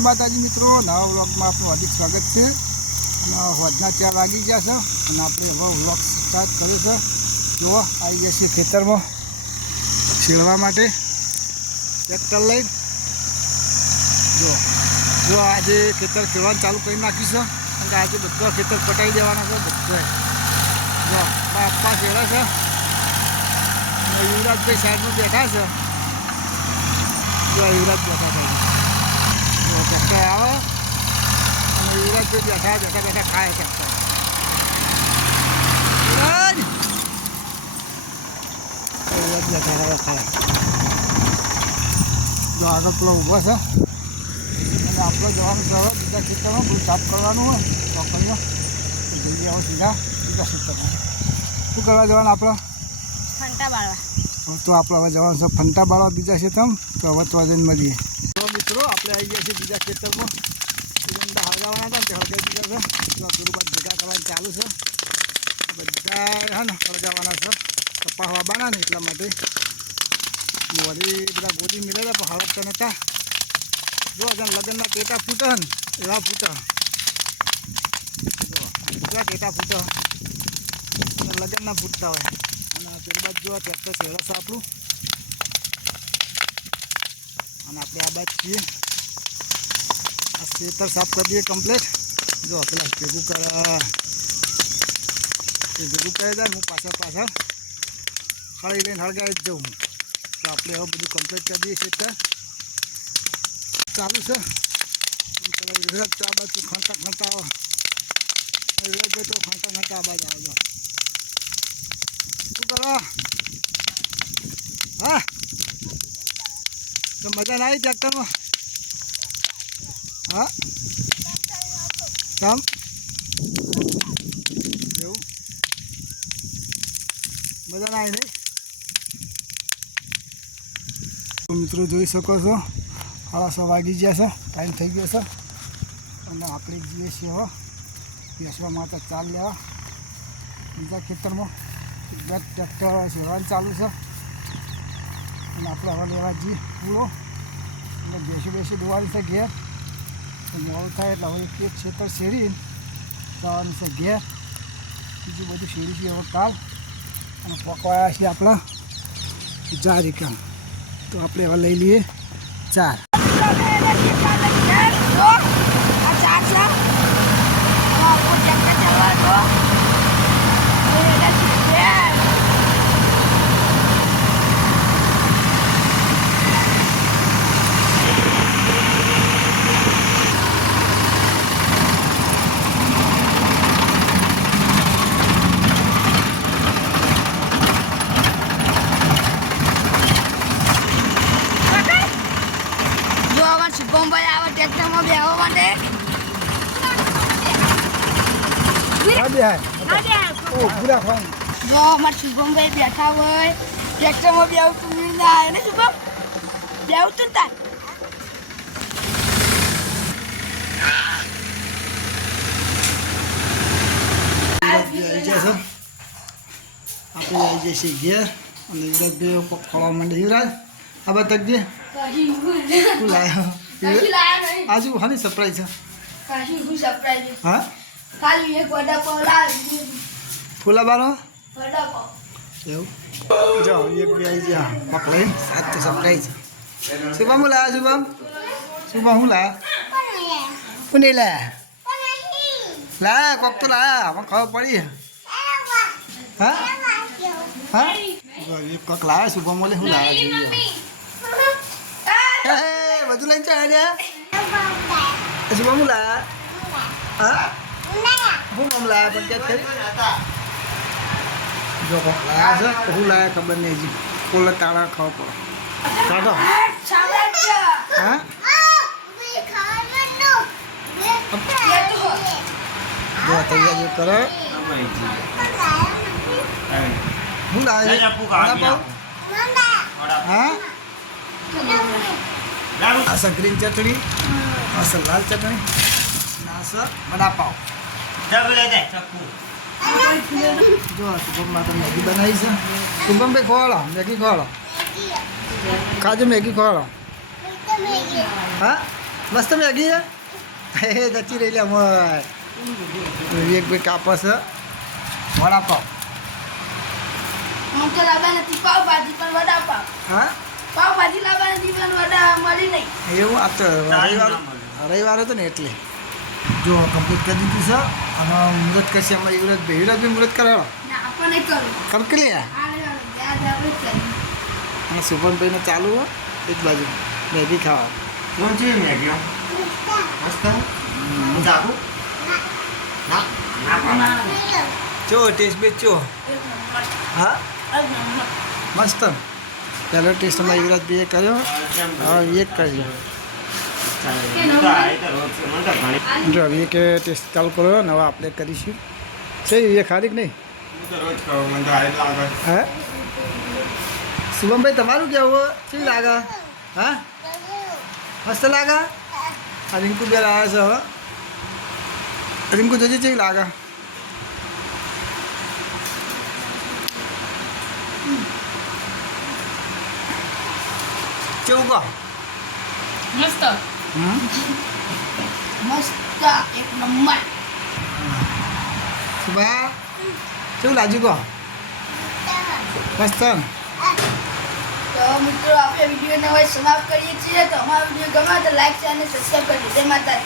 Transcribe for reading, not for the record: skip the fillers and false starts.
માતાજી મિત્રો, નવા વ્લોગમાં આપનું હાર્દિક સ્વાગત છે. અને હોજના 4 વાગી ગયા છે અને આપણે હવે વ્લોગ સ્ટાર્ટ કર્યો છે. જુઓ, આવી ગયા છે ખેતરમાં શેરવા માટે ટ્રેક્ટર લઈ. જો આજે ખેતર ખેડવાનું ચાલુ કરી નાખ્યું છે અને આજે બધા ખેતર પટાવી દેવાના છે. બધા જો આપવા શેરા છે અને યુવરાજભાઈ સાઈડમાં બેઠા છે. જો યુવરાજ બેઠા છે, ટ્રેક્ટર આવે અને યુવરાજભાઈ બેઠા બેઠા ખાય ટ્રેક્ટર. યુવરાજ બેઠા હવે ખાય. જો આગળ પેલો ઊભો છે અને આપણે જવાનું છે હવે બીજા ખેતરમાં. બધું સાફ કરવાનું હોય તો કરીએ જલ્દી આવો સીધા બીજા ખેતરમાં. શું કરવા જવાનું આપણે? ફંટા બાળવા. તો આપણે હવે જવાનું છે ફંટા બાળવા બીજા ખેતરમાં. તો હવે તો જઈને મળીએ. તો મિત્રો, આપણે આવી ગયા છીએ બીજા ખેતરમાં. ઈંડા હળગાવાના હતા ને તે હળગાવી દીધા છે. તો ગુરુબાદ ભેગા કરવાનું ચાલુ છે. બધા હે ને હળગાવાના છે. કપા વાબાના ને એટલા માટે વળી બધા ગોદી મિલેલા પણ હળગતા નહોતા. જો જેમ લગ્નના ટેટા ફૂટે ને એવા ફૂટા. જો એટલા ટેટા ફૂટે અને લગ્નના ફૂટતા હોય. અને પેલી બાજુ જો ટ્રેક્ટર શેરસ આપણું અને આપણે આ બાજુ છીએ. આ ખેતર સાફ કરી દઈએ કમ્પ્લીટ. જો પેલા ભેગું કરે એ ભેગું કરી જાય. હું પાછળ હળી લઈને હળગાવી જ જાઉં. તો આપણે હવે બધું કમ્પ્લીટ કરી દઈએ. ખેતર ચાલુ છે. આ બાજુ ખણતા આવો. વિરાજભાઈ તો ખણતા આ બાજુ આવજો. શું કરો? હા, તો મજા ના આવી ટ્રેક્ટરમાં? હા, કામ એવું મજા ના આવી નહીં? મિત્રો જોઈ શકો છો, 6:30 વાગી ગયા છે. ટાઈમ થઈ ગયો છે અને આપણે જઈએ છીએ હવે બેસવા માટે ચાલ લેવા બીજા ખેતરમાં. ટ્રેક્ટર શેરવાનું ચાલુ છે અને આપણે હવે લેવા જઈએ પૂરો. એટલે બેસી દોવાની છે ઘેર. તો મોડું થાય એટલે હવે એક ખેતર શેરીને જવાનું છે ઘેર. બીજું બધું શેરી છે હવે કાલ. અને પકવાયા છે આપણા જારિકા. તો આપણે હવે લઈ લઈએ 4. બોમ્બે આવે ટ્રેક્ટરમાં બેહવા માટે. જો અમારે શુભમભાઈ બેઠા હોય ટ્રેક્ટરમાં બેહવું તું ના આવે ને શુભમ? બેહવું તું તાર આપણે આવી જઈએ છીએ ઘેર અને યુવરાજભાઈ ખોળવા માંડે. યુવરાજ આ બાદ તક દે. શું લાવ્યો? આજુ હાની સરપ્રાઈઝ છે? હા, ફૂલાબાનો એવું. જો એક બી આવી ગયા પકડી સાત તો સરપ્રાઈઝ. શુભમ હું લાયા? શુભમ હું લાયા? હું નહીં લાયા કોક તો લાયા. મને ખબર પડી. હા હા, એક કોક લાયા શુભમ. બોલે હું લાયા જોઈએ. બધું લઈને ચાલ્યા. શુભમ હું લાયા? હા, હું લાયા પણ ક્યાં કરી? જો કોક લાયા છે. હું લાયા ખબર નહીં. હજી કોલે તાળા ખબર પડે. કાઢો. હા, જો તૈયારી કરો. હું લાવ્યો? હા, આ છે ગ્રીન ચટણી, આ છે લાલ ચટણી, આ છે વડાપાવ. જો શુભમ માટે મેગી બનાવી છે. શુભમભાઈ ખોવાડો મેગી ખોવાડો. ખાજો મેગી ખોવાડો. હા, મસ્ત મેગી હે જતી રહી લે મોય એક બે કાપસ વડાપાવ હું તો લાવવા નથી પાવભાજી પણ વડાપાવ હા પાવભાજી લાવવા નથી પણ વડા મળી નહીં એવું આ તો રવિવાર હતો ને એટલે જો કમ્પ્લીટ કરી દીધું છે અને મુહૂર્ત કરશે હમણાં યુવરાજ બી મુહૂર્ત કરાવો ના આપણને કરું કમ્પ્લીટ આને યાદ આવે છે અને સુભનભાઈને ચાલુ હો એક બાજુ મેગી ખાવા કોણ છે મેગી મસ્ત હું જાગું ના ના ચો ટેસ્ટ બેચ ચો હા મસ્ત પહેલો ટેસ્ટ અમારા યુવરાજભાઈએ કર્યો હા એક કર્યો જો હવે એક ટેસ્ટ ચાલુ કર્યો ને હવે આપણે કરીશું છે એ ખારી કે નહીં હા શુભમભાઈ તમારું કેવું કેવું લાગે હા મસ્ત લાગે આ રિંકુ બે લાવ્યા છે હવે રિંકુ જોજે કેવી લાગે કેવું કહો મસ્ત હમ મસ્ત એક નંબર શુભા કેવું લાગ્યું કહો મસ્ત તો મિત્રો આપણે વિડીયોને હવે સમાપ્ત કરીએ છીએ તો અમારો વિડીયો ગમે તો લાઈક અને સબસ્ક્રાઈબ કરી દે માતા